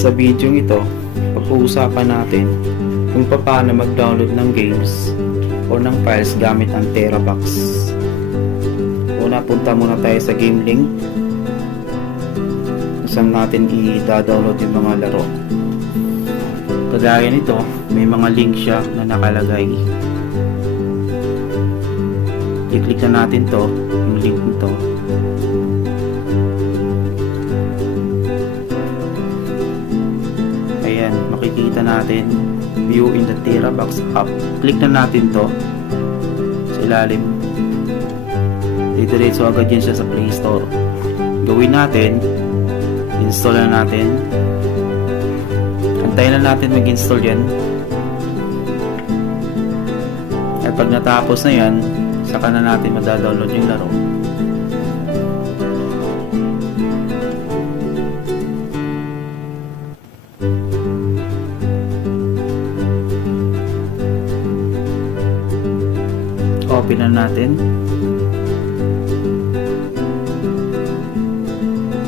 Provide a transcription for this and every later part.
Sa video ito, pag-uusapan natin kung paano mag-download ng games o ng files gamit ang Terabox. Una, punta muna tayo sa game link saan natin i-download yung mga laro. Kagaya nito, may mga link siya na nakalagay. I-click na natin to, yung link nito. Ayan, makikita natin view in the Terabox app. Click na natin to sa ilalim. Didiretso agad yan siya sa Play Store. Gawin natin, install na natin. Antayin na natin mag-install yan. At pag natapos na yan, saka na natin madadownload yung laro. Open na natin.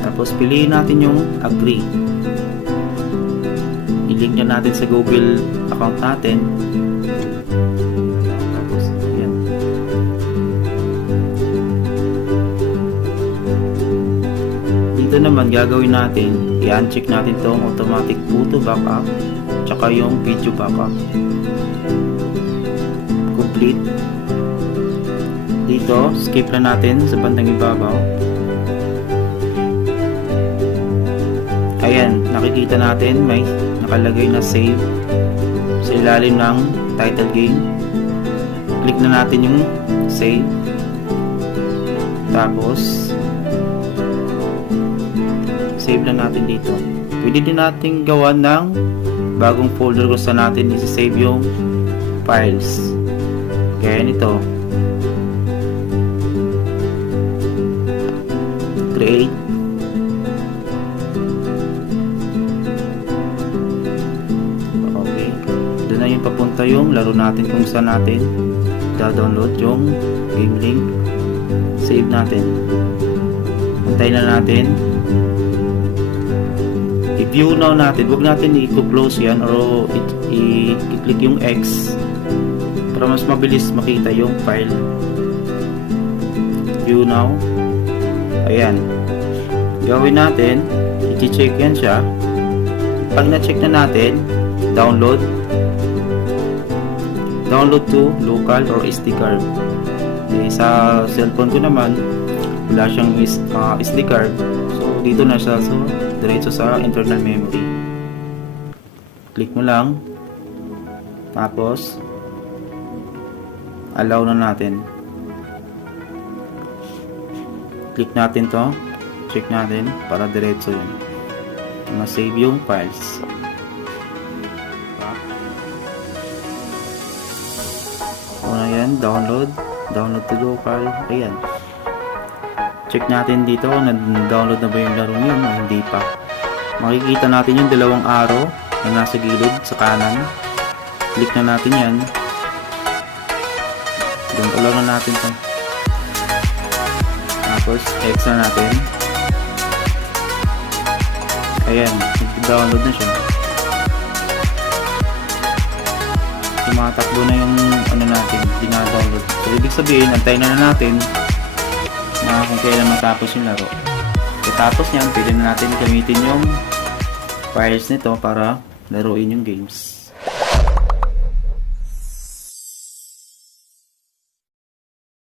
Tapos piliin natin yung agree. I-link na natin sa Google account natin. Tapos yan. Dito naman gagawin natin, i-uncheck natin tong automatic photo backup tsaka yung video backup. Complete. Dito, skip na natin sa bandang ibabaw. Ayan, nakikita natin may nakalagay na save sa ilalim ng title game. Click na natin yung save. Tapos save na natin dito. Pwede din natin gawa ng bagong folder kung saan natin isi-save yung files. Kaya nito, create. Okay, doon na yung papunta yung laro natin kung saan natin da-download yung game link. Save natin. Antayin na natin. I-view now natin. Huwag natin i-close yan or i-click yung X para mas mabilis makita yung file. View now. Ayan. Gawin natin, i-check yan siya. Pag na-check na natin, download to local or SD card. Okay, sa cellphone ko naman, wala siyang SD card. So, dito na siya. So, diretso sa internal memory. Click mo lang. Tapos, allow na natin. Click natin to, check natin para diretso yun. Ma-save yung files. Una yan, download to local. Ayan. Check natin dito kung na-download na ba yung laro yun o hindi pa. Makikita natin yung dalawang arrow na nasa gilid sa kanan. Click na natin yan. Download na natin to. Tapos, X na natin. Ayan, download na siya. Tumatakbo na yung ano natin, dina-download. So, ibig sabihin, antayin na natin na kung kailan matapos yung laro. Tapos yan, pwede na natin gamitin yung files nito para laruin yung games.